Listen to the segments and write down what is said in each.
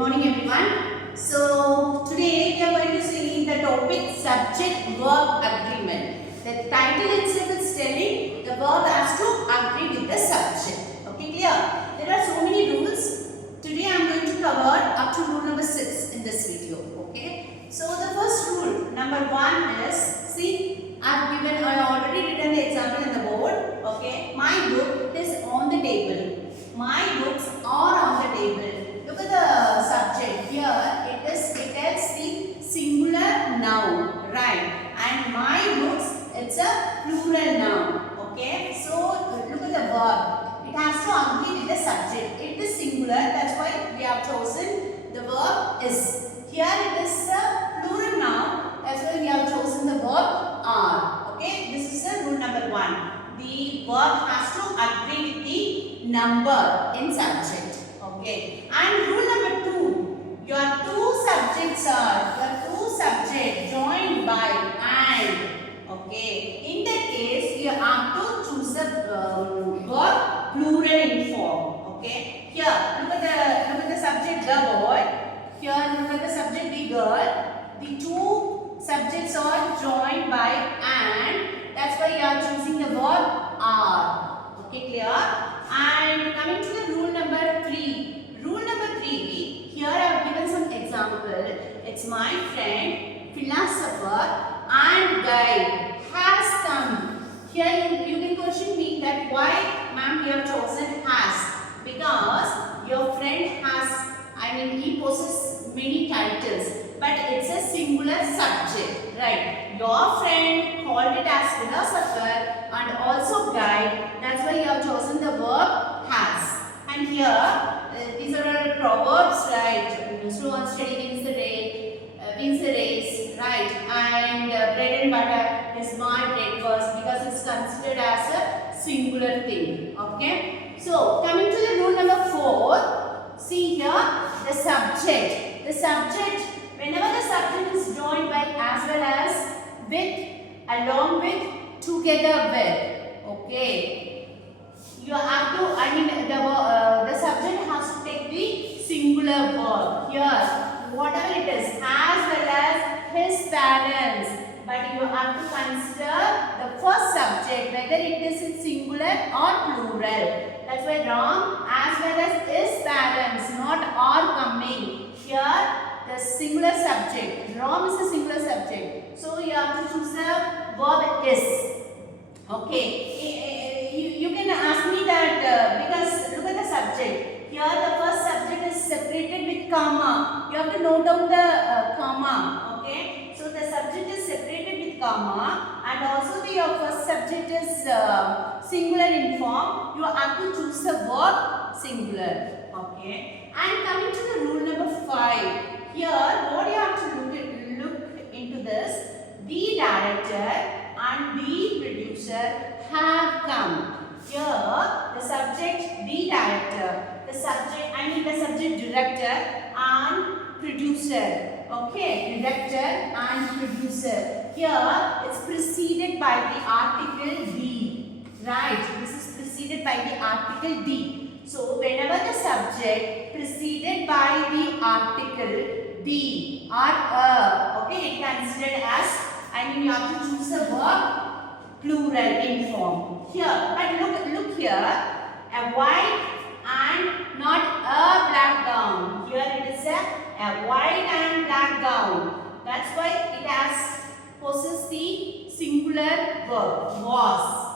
morning everyone. So today we are going to see the topic subject-verb agreement. The title itself is telling the verb has to agree with the subject. Okay, clear? There are so many rules. Today I am going to cover up to rule number 6 in this video. Okay. So the first rule, number 1 is, see, I already written the example in the board. Okay. My book is on the table. My books are on the table. Look at the subject here. It tells the singular noun, right? And my books, it's a plural noun. Okay. So look at the verb. It has to agree with the subject. It is singular. That's why we have chosen the verb is. Here it is a plural noun. That's why we have chosen the verb are. Okay. This is the rule number 1. The verb has to agree with the number in subject. Okay. And rule number 2. Your two subjects joined by and. Okay. In that case, you have to choose the verb plural in form. Okay. Here, look at the subject the boy. Here, look at the subject the girl. The two subjects are joined by and. That's why you are choosing the verb are. Okay, clear? And coming to the rule number 3. Rule number 3. Here I have given some example. It's my friend, philosopher and guide has come. Here you can question me that why, ma'am, you have chosen has. Because your friend has, he possesses many titles, but it's a singular subject, right? Your friend called it as philosopher and also guide. That's why you have chosen the verb has. And here, these are all proverbs, right? Slow and steady wins the race, right? And bread and butter is my breakfast because it's considered as a singular thing. Okay. So coming to the rule number 4. See here the subject. The subject. Whenever the subject is joined by as well as with, along with, together with. Okay. You have to, the subject has to take the singular verb. Here, whatever it is, as well as his parents. But you have to consider the first subject, whether it is in singular or plural. That's why wrong, as well as his parents, not are coming. Here, the singular subject. Rom is the singular subject. So you have to choose the verb is. Okay. You can ask me that because look at the subject. Here the first subject is separated with comma. You have to note down the comma. Okay. So the subject is separated with comma, and also your first subject is singular in form. You have to choose the verb singular. Okay. And coming to the rule number 5. Here, what you have to look into this, the director and the producer have come. Here, the subject, the director, the subject director and producer. Okay, director and producer. Here, it's preceded by the article the. Right, this is preceded by the article the. So, whenever the subject preceded by the article the or okay, it considered as, you have to choose the verb plural in form. Here, but look here, a white and not a black gown. Here it is a white and black gown. That's why it has possessed the singular verb was.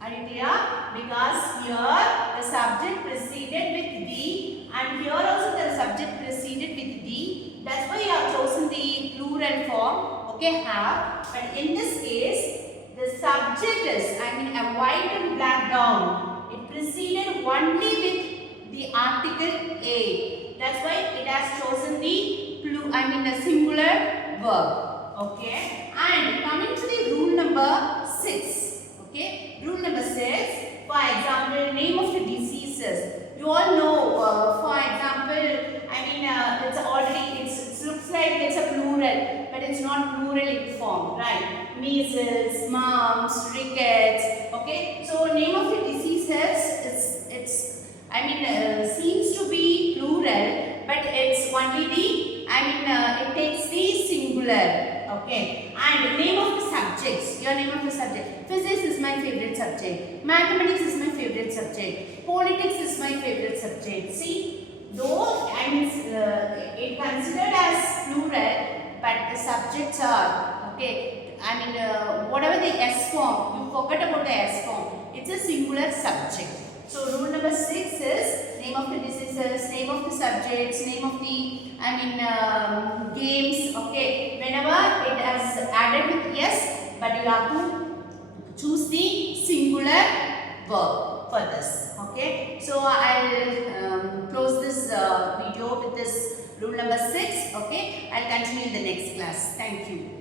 Are you clear? Because here the subject preceded with the, and here also the subject preceded with the. That's why you have chosen the plural form. Okay, have. But in this case, the subject is, a white and black gown. It preceded only with the article a. That's why it has chosen the singular verb. Okay. And coming to the rule number 6. Okay, rule number 6, for example, name of the diseases. You all know, for example, it looks like it's a plural, but it's not plural in form, right? Measles, mumps, rickets. Okay, so name of the diseases, seems to be plural, but Okay. And name of the subjects. Your name of the subject. Physics is my favorite subject. Mathematics is my favorite subject. Politics is my favorite subject. See, though it considered as plural, but the subjects are okay. I mean, whatever the S form, you forget about the S form. It's a singular subject. So rule number 6 is name of the diseases, name of the subjects, name of the games. Okay, whenever it has added with yes, but you have to choose the singular verb for this. Okay, so I'll close this video with this rule number 6. Okay, I'll continue in the next class. Thank you.